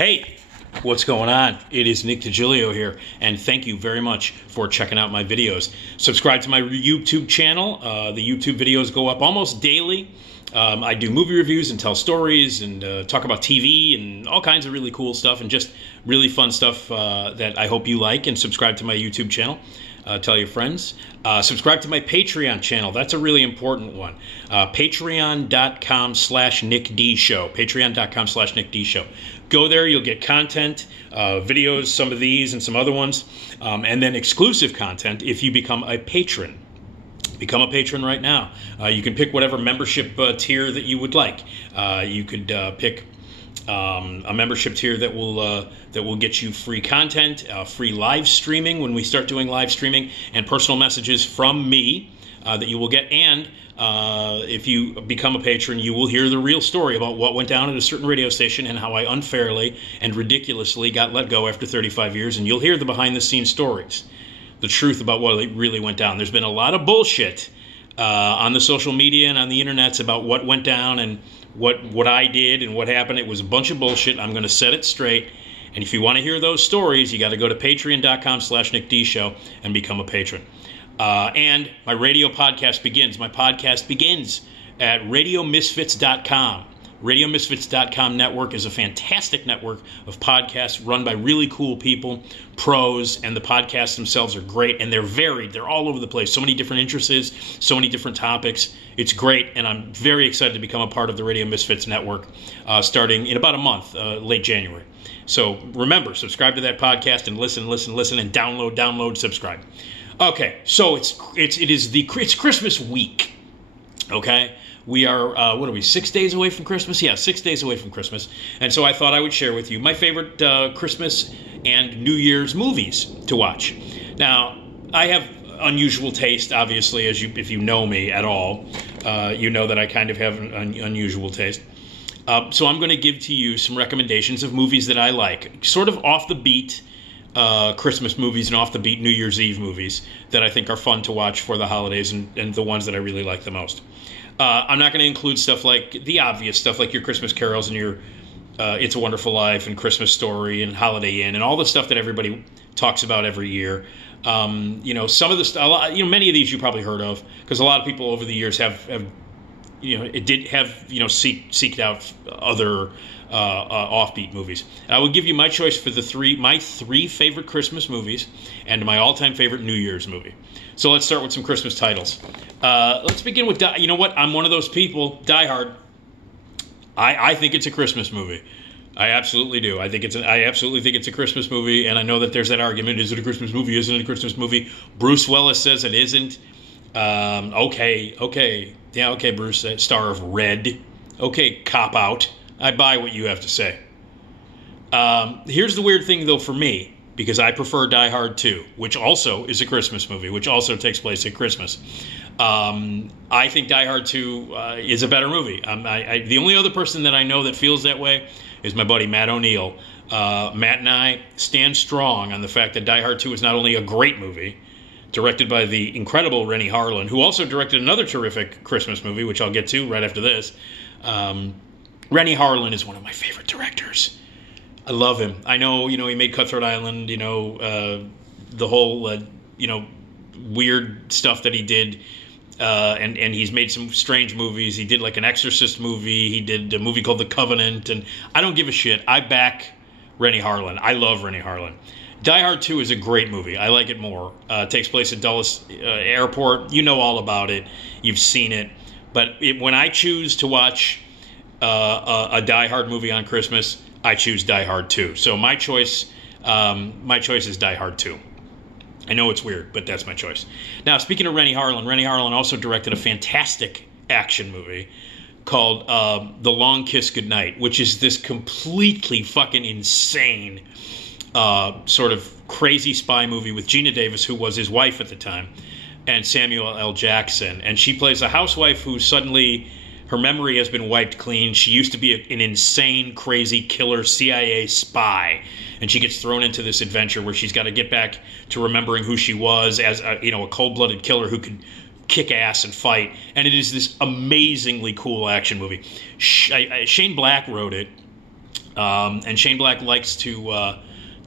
Hey, what's going on? It is Nick Digilio here, and thank you very much for checking out my videos. Subscribe to my YouTube channel. The YouTube videos go up almost daily. I do movie reviews and tell stories and talk about TV and all kinds of really cool stuff and just really fun stuff that I hope you like. And subscribe to my YouTube channel. Tell your friends. Subscribe to my Patreon channel. That's a really important one. Patreon.com/NickDShow. Patreon.com/NickDShow. Go there. You'll get content, videos, some of these and some other ones, and then exclusive content if you become a patron. Become a patron right now. You can pick whatever membership tier that you would like. You could pick a membership tier that will get you free content, free live streaming when we start doing live streaming, and personal messages from me that you will get. And if you become a patron, you will hear the real story about what went down at a certain radio station and how I unfairly and ridiculously got let go after 35 years. And you'll hear the behind-the-scenes stories, the truth about what really went down. There's been a lot of bullshit on the social media and on the internets about what went down and what I did and what happened. It was a bunch of bullshit. I'm going to set it straight. And if you want to hear those stories, you got to go to patreon.com/NickDShow and become a patron. And my radio podcast begins. My podcast begins at radiomisfits.com. RadioMisfits.com network is a fantastic network of podcasts run by really cool people, pros, and the podcasts themselves are great, and they're varied. They're all over the place. So many different interests, so many different topics. It's great, and I'm very excited to become a part of the Radio Misfits network starting in about a month, late January. So remember, subscribe to that podcast and listen, and download, subscribe. Okay, so it's Christmas week, okay? We are, 6 days away from Christmas? Yeah, 6 days away from Christmas. And so I thought I would share with you my favorite Christmas and New Year's movies to watch. Now, I have unusual taste, obviously, if you know me at all. You know that I kind of have an unusual taste. So I'm going to give to you some recommendations of movies that I like. Sort of off the beat Christmas movies and off the beat New Year's Eve movies that I think are fun to watch for the holidays and the ones that I really like the most. I'm not going to include stuff like the obvious stuff like your Christmas carols and your It's a Wonderful Life and Christmas Story and Holiday Inn and all the stuff that everybody talks about every year. Some of the stuff, many of these you probably heard of because a lot of people over the years have seeked out other offbeat movies. I will give you my choice for my three favorite Christmas movies and my all-time favorite New Year's movie. So let's start with some Christmas titles. Let's begin with, you know what? I'm one of those people, Die Hard. I think it's a Christmas movie. I absolutely do. I absolutely think it's a Christmas movie, and I know that there's that argument, is it a Christmas movie, isn't it a Christmas movie? Bruce Willis says it isn't. Okay. Yeah, okay, Bruce, star of Red. Okay, cop out. I buy what you have to say. Here's the weird thing, though, for me, because I prefer Die Hard 2, which also is a Christmas movie, which also takes place at Christmas. I think Die Hard 2 is a better movie. The only other person that I know that feels that way is my buddy Matt O'Neill. Matt and I stand strong on the fact that Die Hard 2 is not only a great movie, directed by the incredible Renny Harlin, who also directed another terrific Christmas movie, which I'll get to right after this. Renny Harlin is one of my favorite directors. I love him. I know, he made Cutthroat Island, the whole, weird stuff that he did. And he's made some strange movies. He did like an Exorcist movie. He did a movie called The Covenant. And I don't give a shit. I back Renny Harlin. I love Renny Harlin. Die Hard 2 is a great movie. I like it more. It takes place at Dulles Airport. You know all about it. You've seen it. But when I choose to watch a Die Hard movie on Christmas, I choose Die Hard 2. So my choice is Die Hard 2. I know it's weird, but that's my choice. Now, speaking of Renny Harlin also directed a fantastic action movie called The Long Kiss Goodnight, which is this completely fucking insane sort of crazy spy movie with Gina Davis, who was his wife at the time, and Samuel L. Jackson. And she plays a housewife who suddenly, her memory has been wiped clean. She used to be an insane, crazy killer CIA spy. And she gets thrown into this adventure where she's got to get back to remembering who she was as a cold-blooded killer who could kick ass and fight. And it is this amazingly cool action movie. Shane Black wrote it. And Shane Black likes to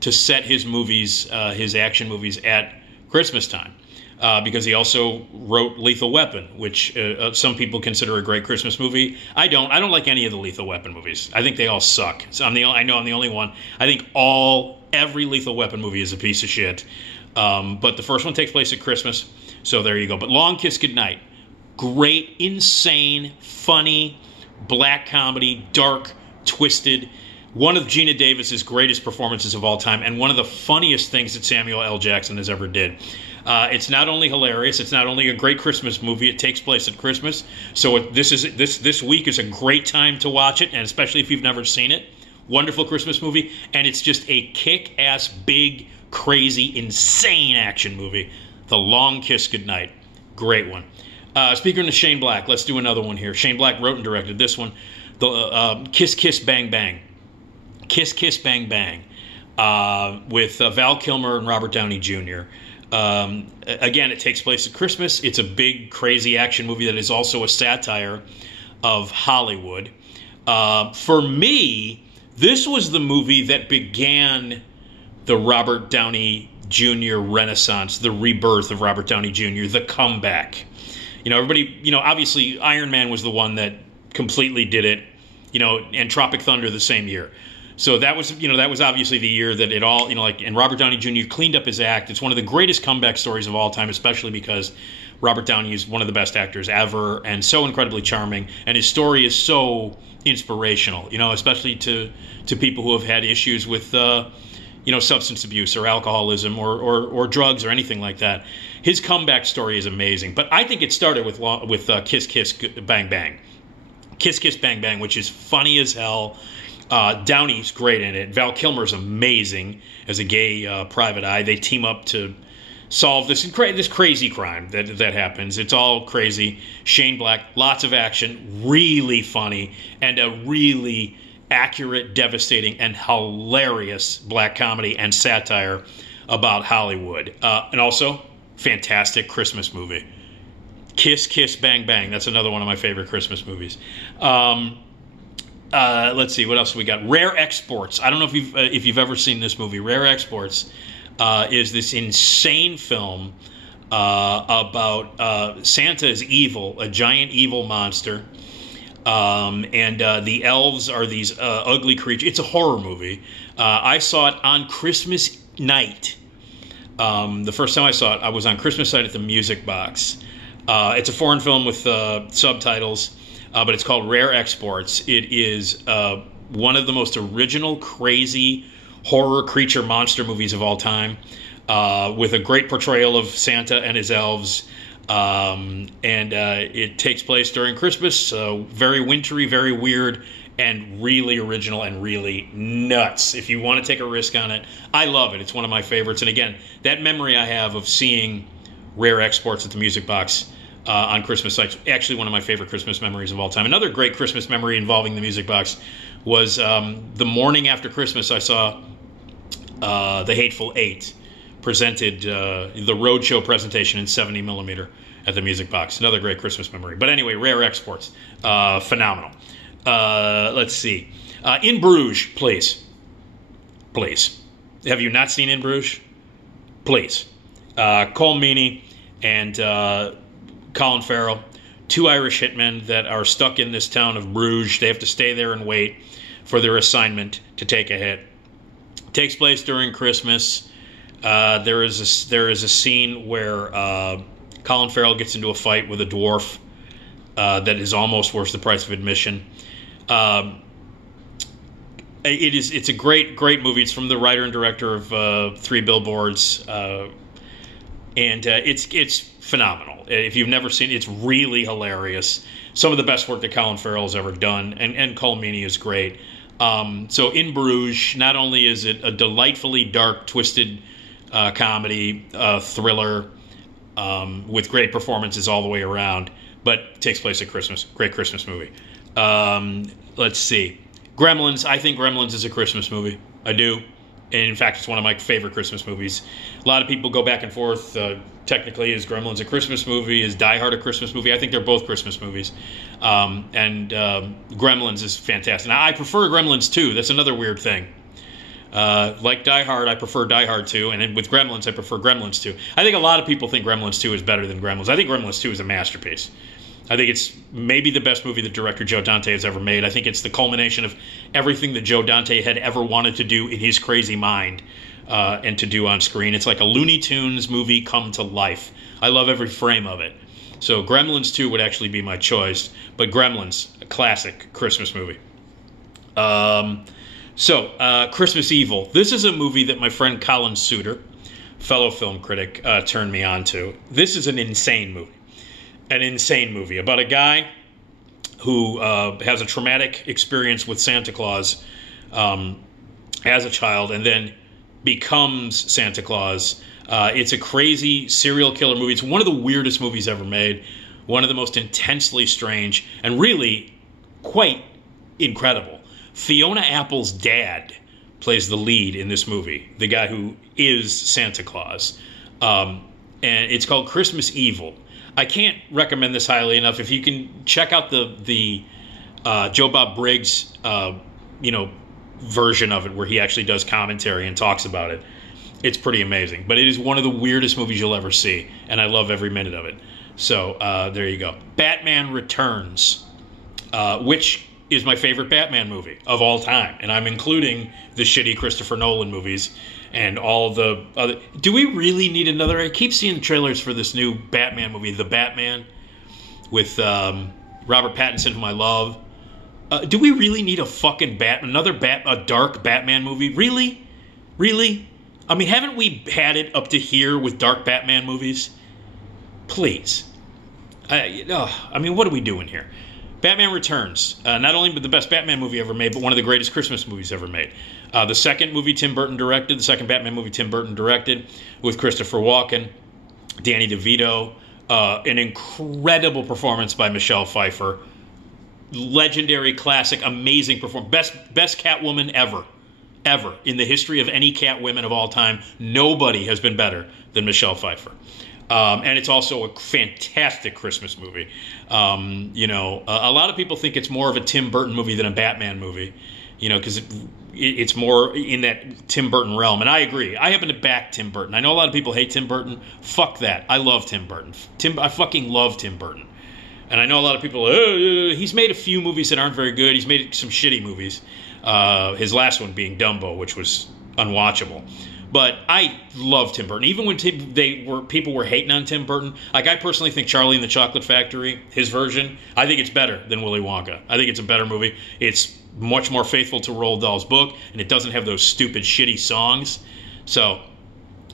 set his movies, his action movies, at Christmas time. Because he also wrote Lethal Weapon, which some people consider a great Christmas movie. I don't. I don't like any of the Lethal Weapon movies. I think they all suck. So I know I'm the only one. I think every Lethal Weapon movie is a piece of shit. But the first one takes place at Christmas, so there you go. But Long Kiss Goodnight, great, insane, funny, black comedy, dark, twisted. One of Gina Davis's greatest performances of all time, and one of the funniest things that Samuel L. Jackson has ever did. It's not only hilarious, it's not only a great Christmas movie, it takes place at Christmas. So this week is a great time to watch it, and especially if you've never seen it. Wonderful Christmas movie, and it's just a kick-ass, big, crazy, insane action movie. The Long Kiss Goodnight. Great one. Speaking of Shane Black, let's do another one here. Shane Black wrote and directed this one. The Kiss Kiss Bang Bang. Kiss Kiss Bang Bang. With Val Kilmer and Robert Downey Jr. Again, it takes place at Christmas. It's a big, crazy action movie that is also a satire of Hollywood. For me, this was the movie that began the Robert Downey Jr. renaissance, the rebirth of Robert Downey Jr., the comeback. Everybody, obviously Iron Man was the one that completely did it, and Tropic Thunder the same year. So that was obviously the year that it all, and Robert Downey Jr. cleaned up his act. It's one of the greatest comeback stories of all time, especially because Robert Downey is one of the best actors ever and so incredibly charming. And his story is so inspirational, especially to people who have had issues with, substance abuse or alcoholism or drugs or anything like that. His comeback story is amazing. But I think it started with Kiss Kiss Bang Bang. Kiss Kiss Bang Bang, which is funny as hell. Downey's great in it. Val Kilmer's amazing as a gay private eye. They team up to solve this crazy crime that happens. It's all crazy. Shane Black, lots of action, really funny, and a really accurate, devastating, and hilarious black comedy and satire about Hollywood. And also, fantastic Christmas movie. Kiss Kiss Bang Bang. That's another one of my favorite Christmas movies. Let's see, what else we got? Rare Exports. I don't know if you've ever seen this movie. Rare Exports is this insane film about Santa is evil, a giant evil monster, and the elves are these ugly creatures. It's a horror movie. I saw it on Christmas night. The first time I saw it, I was on Christmas night at the Music Box. It's a foreign film with subtitles. But it's called Rare Exports. It is one of the most original, crazy horror creature monster movies of all time, with a great portrayal of Santa and his elves. And it takes place during Christmas, so very wintry, very weird, and really original and really nuts. If you want to take a risk on it, I love it. It's one of my favorites. And again, that memory I have of seeing Rare Exports at the Music Box on Christmas night, actually one of my favorite Christmas memories of all time. Another great Christmas memory involving the Music Box was the morning after Christmas. I saw The Hateful Eight presented, the roadshow presentation in 70 millimeter at the Music Box. Another great Christmas memory. But anyway, Rare Exports, phenomenal. Let's see, In Bruges, please. Have you not seen In Bruges? Please. Cole Meany and Colin Farrell, two Irish hitmen that are stuck in this town of Bruges. They have to stay there and wait for their assignment to take a hit. It takes place during Christmas. There is a scene where Colin Farrell gets into a fight with a dwarf that is almost worth the price of admission. It's a great movie. It's from the writer and director of Three Billboards, and it's phenomenal. If you've never seen it, it's really hilarious. Some of the best work that Colin Farrell has ever done, and Cole Meany is great. So In Bruges, not only is it a delightfully dark, twisted comedy, thriller, with great performances all the way around, but takes place at Christmas. Great Christmas movie. Let's see. Gremlins. I think Gremlins is a Christmas movie. I do. And in fact, it's one of my favorite Christmas movies. A lot of people go back and forth. Technically, is Gremlins a Christmas movie? Is Die Hard a Christmas movie? I think they're both Christmas movies. And Gremlins is fantastic. Now, I prefer Gremlins 2. That's another weird thing. Like Die Hard, I prefer Die Hard 2. And then with Gremlins, I prefer Gremlins 2. I think a lot of people think Gremlins 2 is better than Gremlins. I think Gremlins 2 is a masterpiece. I think it's maybe the best movie that director Joe Dante has ever made. I think it's the culmination of everything that Joe Dante had ever wanted to do in his crazy mind and to do on screen. It's like a Looney Tunes movie come to life. I love every frame of it. So Gremlins 2 would actually be my choice. But Gremlins, a classic Christmas movie. Christmas Evil. This is a movie that my friend Colin Suter, fellow film critic, turned me on to. This is an insane movie. An insane movie about a guy who has a traumatic experience with Santa Claus as a child and then becomes Santa Claus. It's a crazy serial killer movie. It's one of the weirdest movies ever made, one of the most intensely strange, and really quite incredible. Fiona Apple's dad plays the lead in this movie, the guy who is Santa Claus. And it's called Christmas Evil. I can't recommend this highly enough. If you can check out the Joe Bob Briggs, version of it where he actually does commentary and talks about it, it's pretty amazing. But it is one of the weirdest movies you'll ever see, and I love every minute of it. So there you go. Batman Returns, which is my favorite Batman movie of all time, and I'm including the shitty Christopher Nolan movies and all the other. Do we really need another? I keep seeing trailers for this new Batman movie, The Batman, with Robert Pattinson, whom I love. Do we really need a fucking a dark Batman movie? Really? I mean, haven't we had it up to here with dark Batman movies? Please. I mean, what are we doing here? Batman Returns, not only the best Batman movie ever made, but one of the greatest Christmas movies ever made. The second Batman movie Tim Burton directed with Christopher Walken, Danny DeVito, an incredible performance by Michelle Pfeiffer, legendary, classic, amazing performance, best Catwoman ever in the history of any Catwomen of all time. Nobody has been better than Michelle Pfeiffer. And it's also a fantastic Christmas movie. A lot of people think it's more of a Tim Burton movie than a Batman movie, because it's more in that Tim Burton realm. And I agree. I happen to back Tim Burton. I know a lot of people hate Tim Burton. Fuck that. I love Tim Burton. I fucking love Tim Burton. And I know a lot of people, he's made a few movies that aren't very good. He's made some shitty movies. His last one being Dumbo, which was unwatchable. But I love Tim Burton. Even when people were hating on Tim Burton, like I personally think Charlie and the Chocolate Factory, his version, I think it's better than Willy Wonka. I think it's a better movie. It's much more faithful to Roald Dahl's book, and it doesn't have those stupid, shitty songs. So,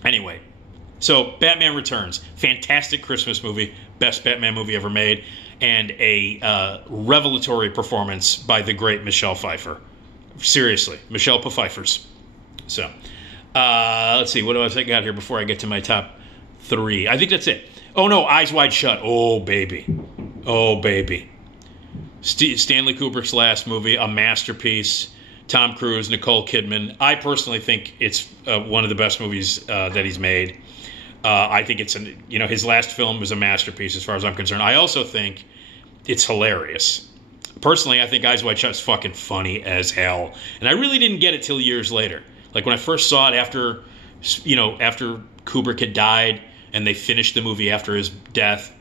anyway. So, Batman Returns. Fantastic Christmas movie. Best Batman movie ever made. And a revelatory performance by the great Michelle Pfeiffer. Seriously. Michelle Pfeiffers. So... let's see, what else I got here before I get to my top 3? I think that's it. Oh, no, Eyes Wide Shut. Oh, baby. Stanley Kubrick's last movie, a masterpiece. Tom Cruise, Nicole Kidman. I personally think it's one of the best movies that he's made. I think it's, his last film was a masterpiece as far as I'm concerned. I also think it's hilarious. Personally, I think Eyes Wide Shut is fucking funny as hell. And I really didn't get it till years later. Like when I first saw it after Kubrick had died and they finished the movie after his death,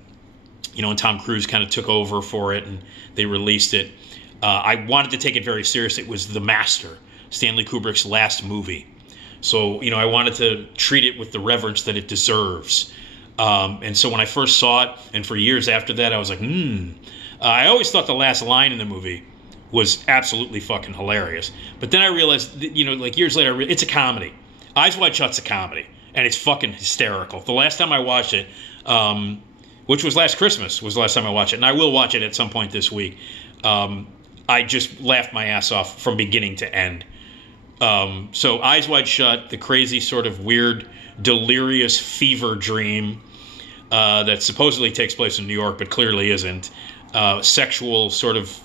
and Tom Cruise kind of took over for it and they released it. I wanted to take it very serious. It was The Master, Stanley Kubrick's last movie. So, I wanted to treat it with the reverence that it deserves. And so when I first saw it, and for years after that, I was like, I always thought the last line in the movie was absolutely fucking hilarious. But then I realized, years later, it's a comedy. Eyes Wide Shut's a comedy, and it's fucking hysterical. The last time I watched it, which was last Christmas, was the last time I watched it, and I will watch it at some point this week, I just laughed my ass off from beginning to end. So Eyes Wide Shut, the crazy sort of weird, delirious fever dream that supposedly takes place in New York, but clearly isn't. Sexual sort of,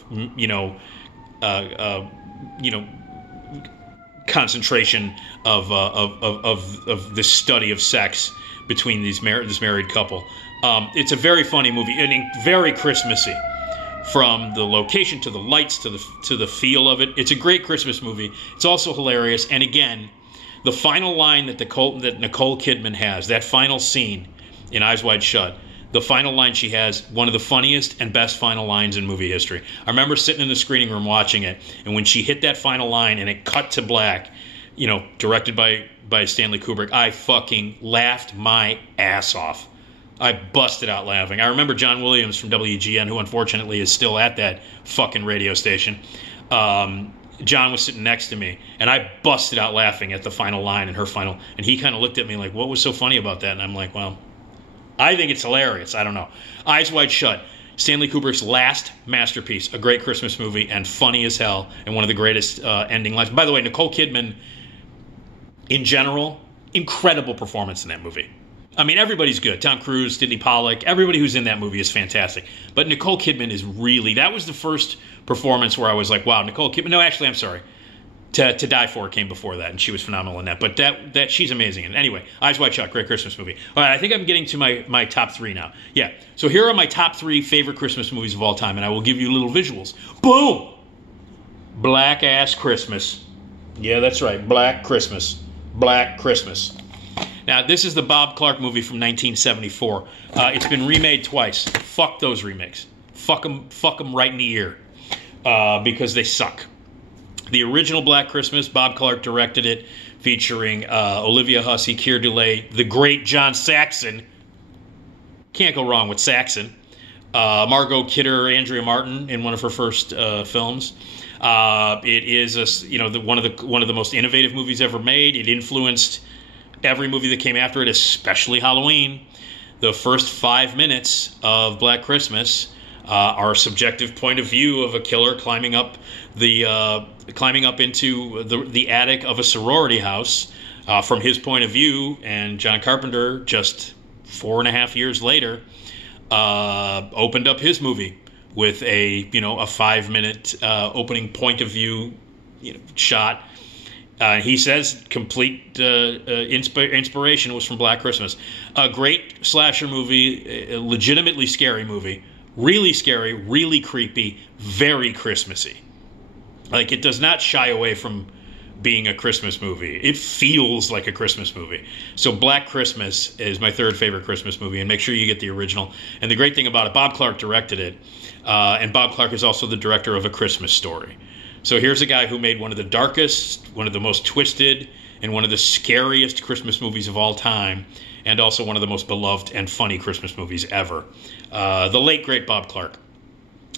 concentration of this study of sex between this married couple. It's a very funny movie and very Christmassy, from the location to the lights to the feel of it. It's a great Christmas movie. It's also hilarious. And again, the final line that Nicole Kidman has, that final scene in Eyes Wide Shut, the final line she has, one of the funniest and best final lines in movie history. I remember sitting in the screening room watching it, and when she hit that final line and it cut to black, directed by Stanley Kubrick, I fucking laughed my ass off. I busted out laughing. I remember John Williams from WGN, who unfortunately is still at that fucking radio station. John was sitting next to me, and I busted out laughing at the final line and her final. And he kind of looked at me like, "What was so funny about that?" And I'm like, "Well, I think it's hilarious. I don't know." Eyes Wide Shut, Stanley Kubrick's last masterpiece, a great Christmas movie, and funny as hell, and one of the greatest ending lines. By the way, Nicole Kidman, in general, incredible performance in that movie. I mean, everybody's good. Tom Cruise, Sidney Pollack, everybody who's in that movie is fantastic. But Nicole Kidman is really, that was the first performance where I was like, wow, Nicole Kidman. No, actually, I'm sorry. To Die For came before that, and she was phenomenal in that. But that she's amazing. And anyway, Eyes Wide Shut, great Christmas movie. All right, I think I'm getting to my top three now. Yeah, so here are my top three favorite Christmas movies of all time, and I will give you little visuals. Boom! Black Ass Christmas. Yeah, that's right, Black Christmas. Black Christmas. Now, this is the Bob Clark movie from 1974. It's been remade twice. Fuck those remakes. Fuck them right in the ear, because they suck. The original Black Christmas, Bob Clark directed it, featuring Olivia Hussey, Keir Dullea, the great John Saxon. Can't go wrong with Saxon. Margot Kidder, Andrea Martin in one of her first films. It is one of the most innovative movies ever made. It influenced every movie that came after it, especially Halloween. The first 5 minutes of Black Christmas are a subjective point of view of a killer climbing up into the attic of a sorority house from his point of view. And John Carpenter, just 4.5 years later, opened up his movie with a 5-minute opening point of view shot. He says complete inspiration was from Black Christmas. A great slasher movie, a legitimately scary movie. Really scary, really creepy, very Christmassy. Like, it does not shy away from being a Christmas movie. It feels like a Christmas movie. So Black Christmas is my third favorite Christmas movie, and make sure you get the original. And the great thing about it, Bob Clark directed it, and Bob Clark is also the director of A Christmas Story. So here's a guy who made one of the darkest, one of the most twisted, and one of the scariest Christmas movies of all time, and also one of the most beloved and funny Christmas movies ever. The late, great Bob Clark.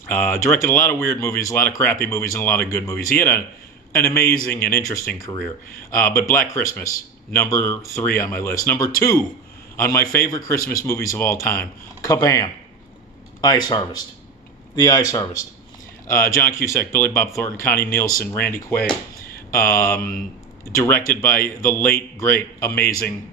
Directed a lot of weird movies, a lot of crappy movies, and a lot of good movies. He had an amazing and interesting career. But Black Christmas, number 3 on my list. Number 2 on my favorite Christmas movies of all time. Kabam! Ice Harvest. The Ice Harvest. John Cusack, Billy Bob Thornton, Connie Nielsen, Randy Quaid. Directed by the late, great, amazing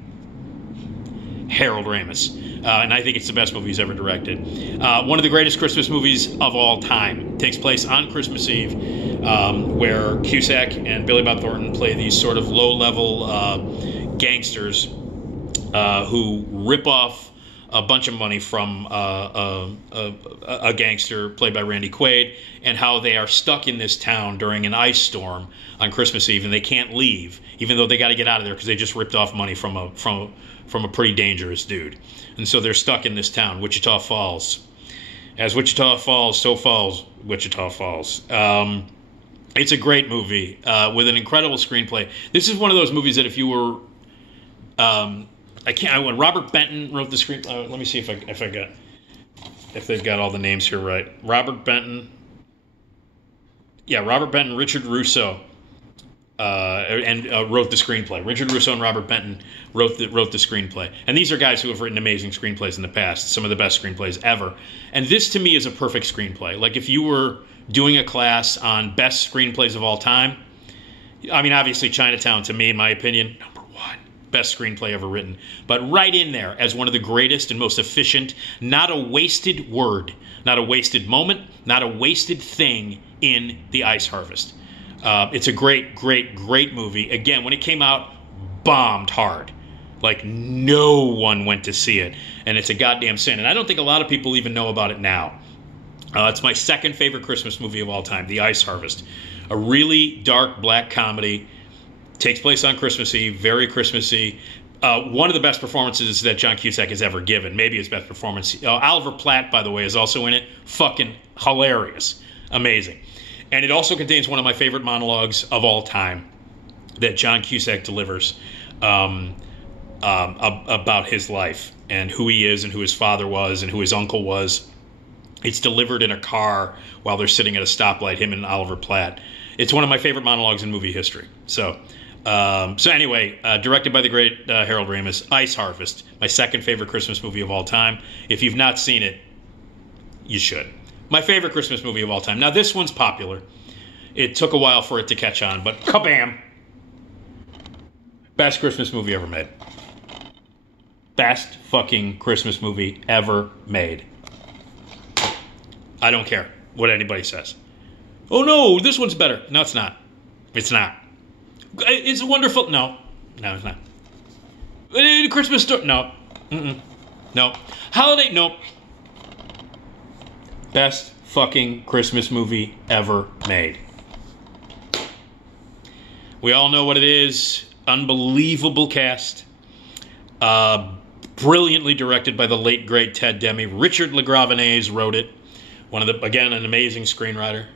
Harold Ramis. And I think it's the best movie he's ever directed. One of the greatest Christmas movies of all time. Takes place on Christmas Eve, where Cusack and Billy Bob Thornton play these sort of low-level gangsters who rip off a bunch of money from a gangster played by Randy Quaid, and how they are stuck in this town during an ice storm on Christmas Eve, and they can't leave, even though they got to get out of there because they just ripped off money from a pretty dangerous dude. And so they're stuck in this town, Wichita Falls. As Wichita falls, so falls Wichita Falls. It's a great movie with an incredible screenplay. This is one of those movies that if you were... when Robert Benton wrote the screen... let me see if they've got all the names here right. Robert Benton, Richard Russo, wrote the screenplay. Richard Russo and Robert Benton wrote the screenplay. And these are guys who have written amazing screenplays in the past, some of the best screenplays ever. And this, to me, is a perfect screenplay. Like, if you were doing a class on best screenplays of all time, I mean, obviously Chinatown, to me, in my opinion, number 1. Best screenplay ever written. But right in there as one of the greatest and most efficient, not a wasted word, not a wasted moment, not a wasted thing in The Ice Harvest. It's a great, great, great movie. Again, when it came out, bombed hard. Like, no one went to see it. And it's a goddamn sin. And I don't think a lot of people even know about it now. It's my second favorite Christmas movie of all time, The Ice Harvest. A really dark black comedy. Takes place on Christmas Eve, very Christmassy. One of the best performances that John Cusack has ever given. Maybe his best performance. Oliver Platt, by the way, is also in it. Fucking hilarious. Amazing. And it also contains one of my favorite monologues of all time that John Cusack delivers about his life and who he is and who his father was and who his uncle was. It's delivered in a car while they're sitting at a stoplight, him and Oliver Platt. It's one of my favorite monologues in movie history. So anyway, directed by the great Harold Ramis, Ice Harvest, my second favorite Christmas movie of all time. If you've not seen it, you should. My favorite Christmas movie of all time. Now, this one's popular. It took a while for it to catch on, but kabam! Best Christmas movie ever made. Best fucking Christmas movie ever made. I don't care what anybody says. Oh no, this one's better. No, it's not. It's not. It's wonderful. No, it's not. Christmas story. No. No. Holiday. Nope. Best fucking Christmas movie ever made. We all know what it is. Unbelievable cast. Brilliantly directed by the late, great Ted Demme. Richard LaGravenese wrote it. Again, an amazing screenwriter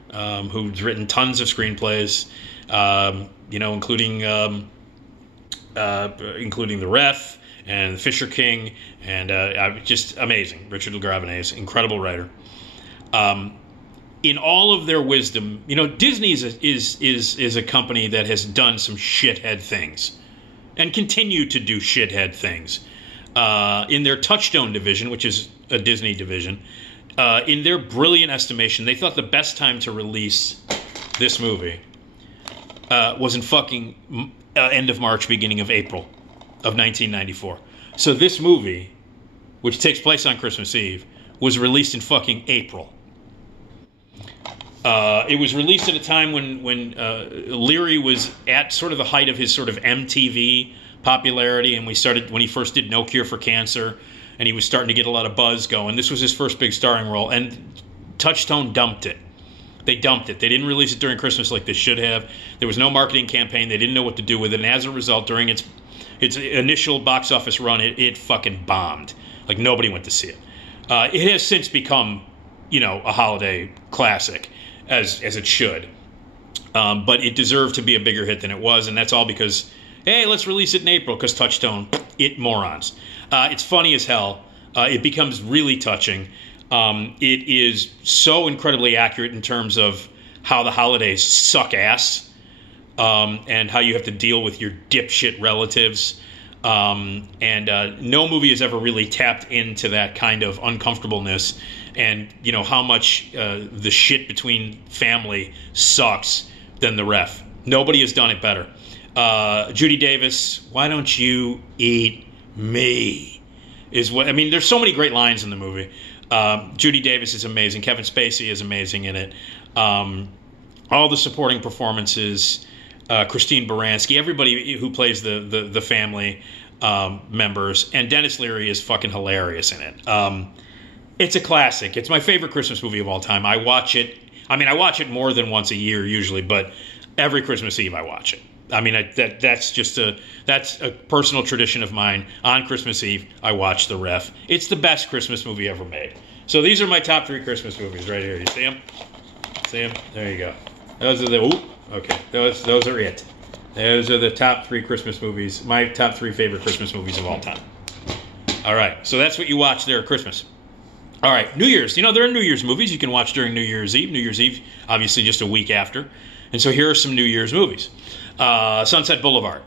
who's written tons of screenplays, including The Ref and The Fisher King, and just amazing. Richard LaGravenese, incredible writer. In all of their wisdom, Disney is a company that has done some shithead things and continue to do shithead things. In their Touchstone division, which is a Disney division, in their brilliant estimation, they thought the best time to release this movie was in fucking end of March, beginning of April of 1994. So this movie, which takes place on Christmas Eve, was released in fucking April. It was released at a time when Leary was at sort of the height of his sort of MTV popularity, and when he first did No Cure for Cancer, and he was starting to get a lot of buzz going. This was his first big starring role, and Touchstone dumped it. They dumped it. They didn't release it during Christmas like they should have. There was no marketing campaign. They didn't know what to do with it, and as a result, during its initial box office run, it fucking bombed. Like, nobody went to see it. It has since become, a holiday classic, as it should. But it deserved to be a bigger hit than it was, and that's all because, hey, let's release it in April, because Touchstone, morons. It's funny as hell. It becomes really touching. It is so incredibly accurate in terms of how the holidays suck ass, and how you have to deal with your dipshit relatives. No movie has ever really tapped into that kind of uncomfortableness, and how much the shit between family sucks than The Ref. Nobody has done it better. Judy Davis, why don't you eat me? There's so many great lines in the movie. Judy Davis is amazing. Kevin Spacey is amazing in it. All the supporting performances. Christine Baranski, everybody who plays the family members, and Dennis Leary is fucking hilarious in it. It's a classic. It's my favorite Christmas movie of all time. I watch it. I watch it more than once a year usually, but every Christmas Eve I watch it. That's a personal tradition of mine. On Christmas Eve, I watch The Ref. It's the best Christmas movie ever made. So these are my top 3 Christmas movies right here. You see them? See them? There you go. Those are those are it. Those are the top 3 Christmas movies. My top 3 favorite Christmas movies of all time. All right, so that's what you watch there at Christmas. All right, New Year's. There are New Year's movies you can watch during New Year's Eve. New Year's Eve, obviously, just a week after. And so here are some New Year's movies. Sunset Boulevard.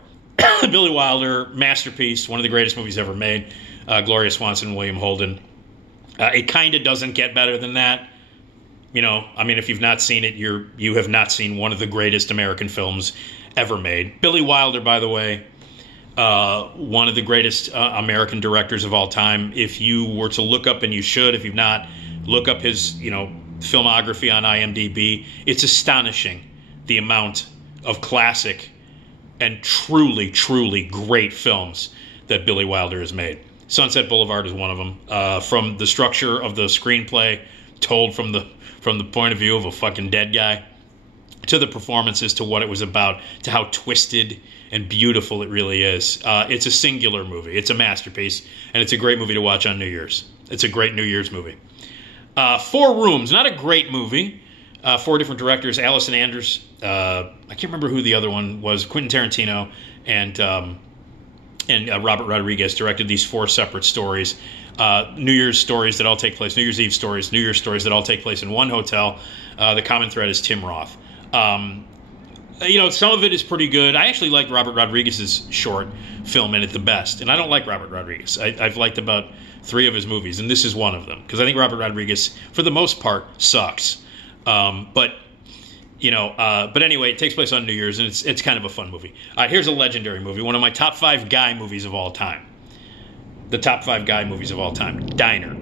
Billy Wilder, masterpiece, one of the greatest movies ever made. Gloria Swanson, William Holden. It kind of doesn't get better than that. If you've not seen it, you have not seen one of the greatest American films ever made. Billy Wilder, by the way, one of the greatest American directors of all time. If you were to look up, and you should, if you've not, look up his, filmography on IMDb. It's astonishing the amount of classic and truly, truly great films that Billy Wilder has made. Sunset Boulevard is one of them. From the structure of the screenplay, told from the point of view of a fucking dead guy, to the performances, to what it was about, to how twisted and beautiful it really is. It's a singular movie. It's a masterpiece, and it's a great movie to watch on New Year's. It's a great New Year's movie. Four Rooms, not a great movie. Four different directors, Allison Anders, I can't remember who the other one was, Quentin Tarantino, and Robert Rodriguez directed these four separate stories. New Year's stories that all take place, New Year's Eve stories, New Year's stories that all take place in one hotel. The common thread is Tim Roth. Some of it is pretty good. I actually like Robert Rodriguez's short film in it the best, and I don't like Robert Rodriguez. I've liked about 3 of his movies, and this is one of them, because I think Robert Rodriguez, for the most part, sucks. But anyway, it takes place on New Year's, and it's kind of a fun movie. Here's a legendary movie, one of my top 5 guy movies of all time. The top 5 guy movies of all time. Diner.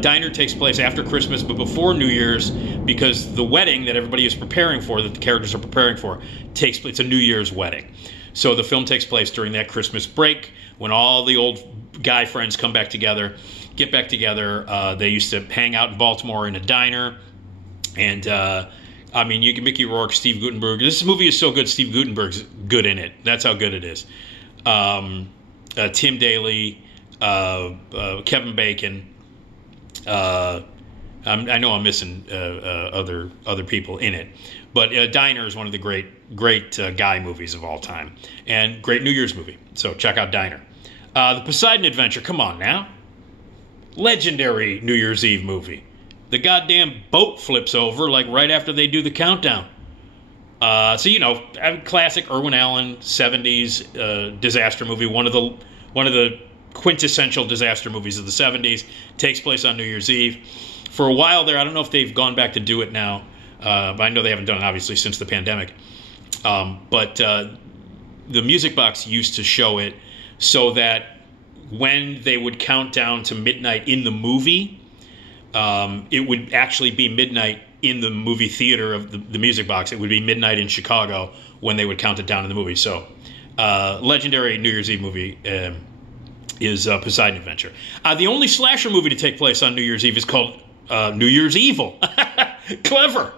Diner takes place after Christmas, but before New Year's, because the wedding that everybody is preparing for, that the characters are preparing for, takes place. It's a New Year's wedding. So the film takes place during that Christmas break, when all the old guy friends come back together, get back together. They used to hang out in Baltimore in a diner. And, you can Mickey Rourke, Steve Guttenberg. This movie is so good, Steve Guttenberg's good in it. That's how good it is. Tim Daly, Kevin Bacon. I know I'm missing other people in it. But Diner is one of the great guy movies of all time. And great New Year's movie. So check out Diner. The Poseidon Adventure, come on now. Legendary New Year's Eve movie. The goddamn boat flips over like right after they do the countdown. Classic Irwin Allen 70s disaster movie. One of the quintessential disaster movies of the 70s. Takes place on New Year's Eve. For a while there, I don't know if they've gone back to do it now. But I know they haven't done it obviously since the pandemic. But the Music Box used to show it so that when they would count down to midnight in the movie, it would actually be midnight in the movie theater of the Music Box. It would be midnight in Chicago when they would count it down in the movie. So, legendary New Year's Eve movie is Poseidon Adventure. The only slasher movie to take place on New Year's Eve is called New Year's Evil. Clever.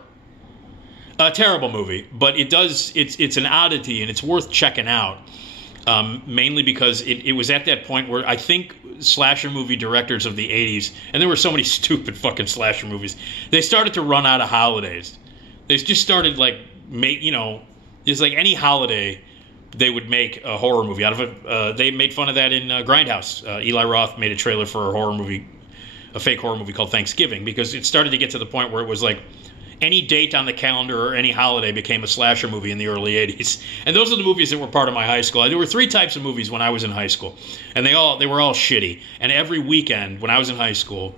A terrible movie, but it's an oddity, and it's worth checking out. Mainly because it was at that point where I think slasher movie directors of the 80s, and there were so many stupid fucking slasher movies, they started to run out of holidays. They just started just like any holiday, they would make a horror movie out of it. They made fun of that in Grindhouse. Eli Roth made a trailer for a fake horror movie called Thanksgiving, because it started to get to the point where it was like, any date on the calendar or any holiday became a slasher movie in the early 80s. And those are the movies that were part of my high school. There were 3 types of movies when I was in high school, and they were all shitty. And every weekend when I was in high school,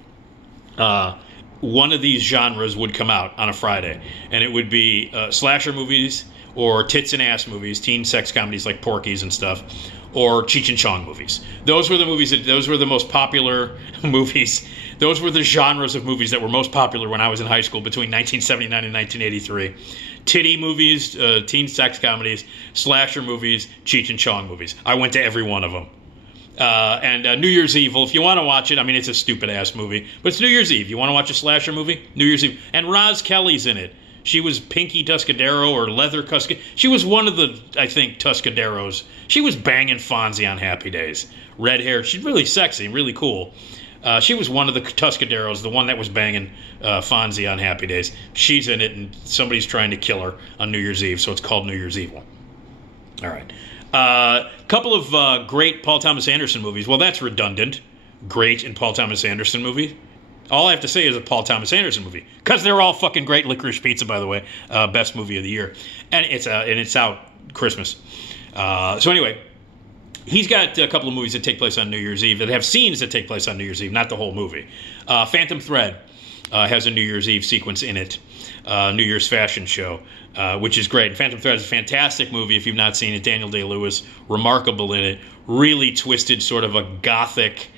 one of these genres would come out on a Friday. And it would be slasher movies or tits and ass movies, teen sex comedies like Porky's and stuff, or Cheech and Chong movies. Those were the most popular movies. Those were the genres of movies that were most popular when I was in high school between 1979 and 1983. Titty movies, teen sex comedies, slasher movies, Cheech and Chong movies. I went to every one of them. And New Year's Evil, if you want to watch it, it's a stupid-ass movie, but it's New Year's Eve. You want to watch a slasher movie? New Year's Eve. And Roz Kelly's in it. She was Pinky Tuscadero or Leather Tuscadero. She was one of the, I think, Tuscaderos. She was banging Fonzie on Happy Days. Red hair. She's really sexy, really cool. She was one of the Tuscaderos, the one that was banging Fonzie on Happy Days. She's in it, and somebody's trying to kill her on New Year's Eve, so it's called New Year's Evil. All right. Couple of great Paul Thomas Anderson movies. Well, that's redundant. Great in Paul Thomas Anderson movie. All I have to say is a Paul Thomas Anderson movie, because they're all fucking great. Licorice Pizza, by the way, best movie of the year, and it's out Christmas. So anyway, he's got a couple of movies that take place on New Year's Eve that have scenes that take place on New Year's Eve, not the whole movie. Phantom Thread has a New Year's Eve sequence in it, New Year's fashion show, which is great. Phantom Thread is a fantastic movie if you've not seen it. Daniel Day-Lewis, remarkable in it, really twisted, sort of a gothic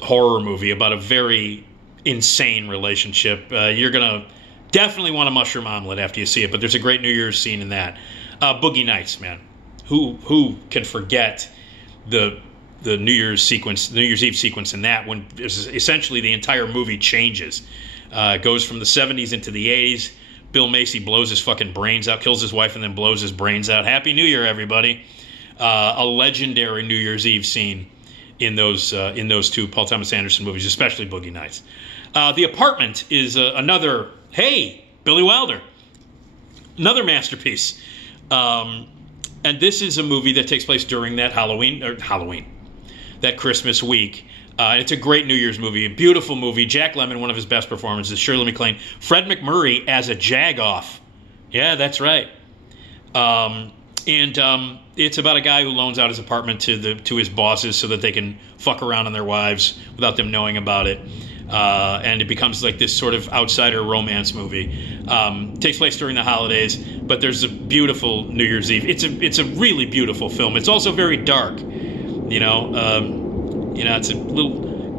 horror movie about a very insane relationship. You're gonna Definitely want a mushroom omelet after you see it, but there's a great New Year's scene in that. Boogie Nights, man. Who can forget the New Year's sequence, the New Year's Eve sequence in that, when essentially the entire movie changes. It goes from the 70s into the 80s. Bill Macy blows his fucking brains out, kills his wife, and then blows his brains out. Happy New Year, everybody. A legendary New Year's Eve scene in those two Paul Thomas Anderson movies, especially Boogie Nights. The Apartment is another, hey, Billy Wilder, another masterpiece. And this is a movie that takes place during that that Christmas week. It's a great New Year's movie, a beautiful movie. Jack Lemmon, one of his best performances. Shirley MacLaine, Fred McMurray as a jagoff. Yeah, that's right. It's about a guy who loans out his apartment to his bosses so that they can fuck around on their wives without them knowing about it. And it becomes like this sort of outsider romance movie. Takes place during the holidays, but there's a beautiful New Year's Eve. It's a really beautiful film. It's also very dark.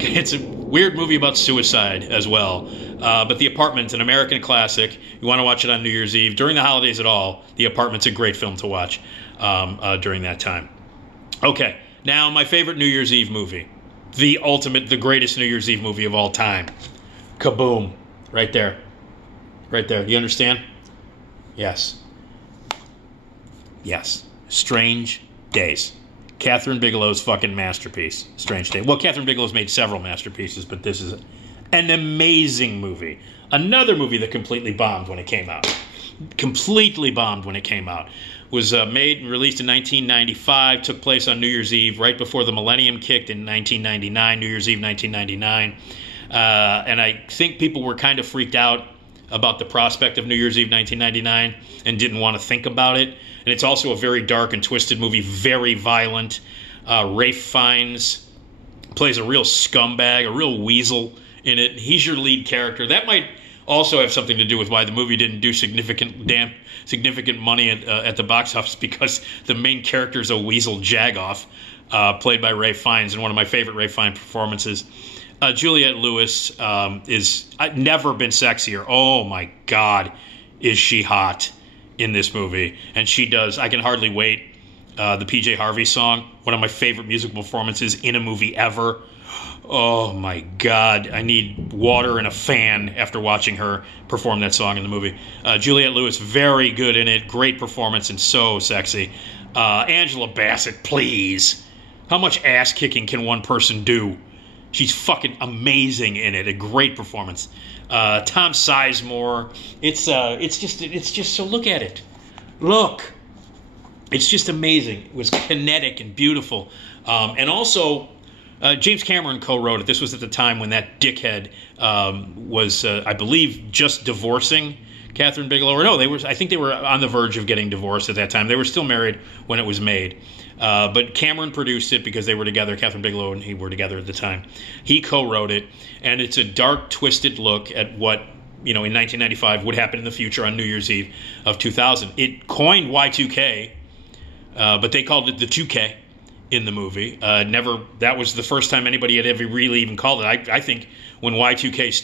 It's a weird movie about suicide as well. But The Apartment, an American classic. You want to watch it on New Year's Eve during the holidays at all. The Apartment's a great film to watch during that time. Okay, now my favorite New Year's Eve movie. The greatest New Year's Eve movie of all time. Kaboom. Right there. Right there. You understand? Yes. Yes. Strange Days. Catherine Bigelow's fucking masterpiece. Strange Days. Well, Catherine Bigelow's made several masterpieces, but this is an amazing movie. Another movie that completely bombed when it came out. Completely bombed when it came out. Was made and released in 1995, took place on New Year's Eve right before the millennium kicked in 1999, New Year's Eve 1999. And I think people were kind of freaked out about the prospect of New Year's Eve 1999 and didn't want to think about it. And it's also a very dark and twisted movie, very violent. Ralph Fiennes plays a real scumbag, a real weasel in it. He's your lead character. That might also have something to do with why the movie didn't do significant money at the box office, because the main character is a weasel jagoff, played by Ralph Fiennes, and one of my favorite Ralph Fiennes performances. Juliette Lewis is never been sexier. Oh my God, is she hot in this movie? And she does I Can Hardly Wait, the PJ Harvey song, one of my favorite musical performances in a movie ever. Oh my God, I need water and a fan after watching her perform that song in the movie. Juliette Lewis, very good in it, great performance and so sexy. Angela Bassett, please. How much ass kicking can one person do? She's fucking amazing in it, a great performance. Tom Sizemore, it's just so, look at it. Look. It's just amazing. It was kinetic and beautiful. And also, James Cameron co-wrote it. This was at the time when that dickhead was, I believe, just divorcing Catherine Bigelow. Or no, I think they were on the verge of getting divorced at that time. They were still married when it was made. But Cameron produced it because they were together. Catherine Bigelow and he were together at the time. He co-wrote it, and it's a dark, twisted look at what, in 1995 would happen in the future on New Year's Eve of 2000. It coined Y2K, but they called it the 2K. In the movie. That was the first time anybody had ever really even called it. I think when Y2K started,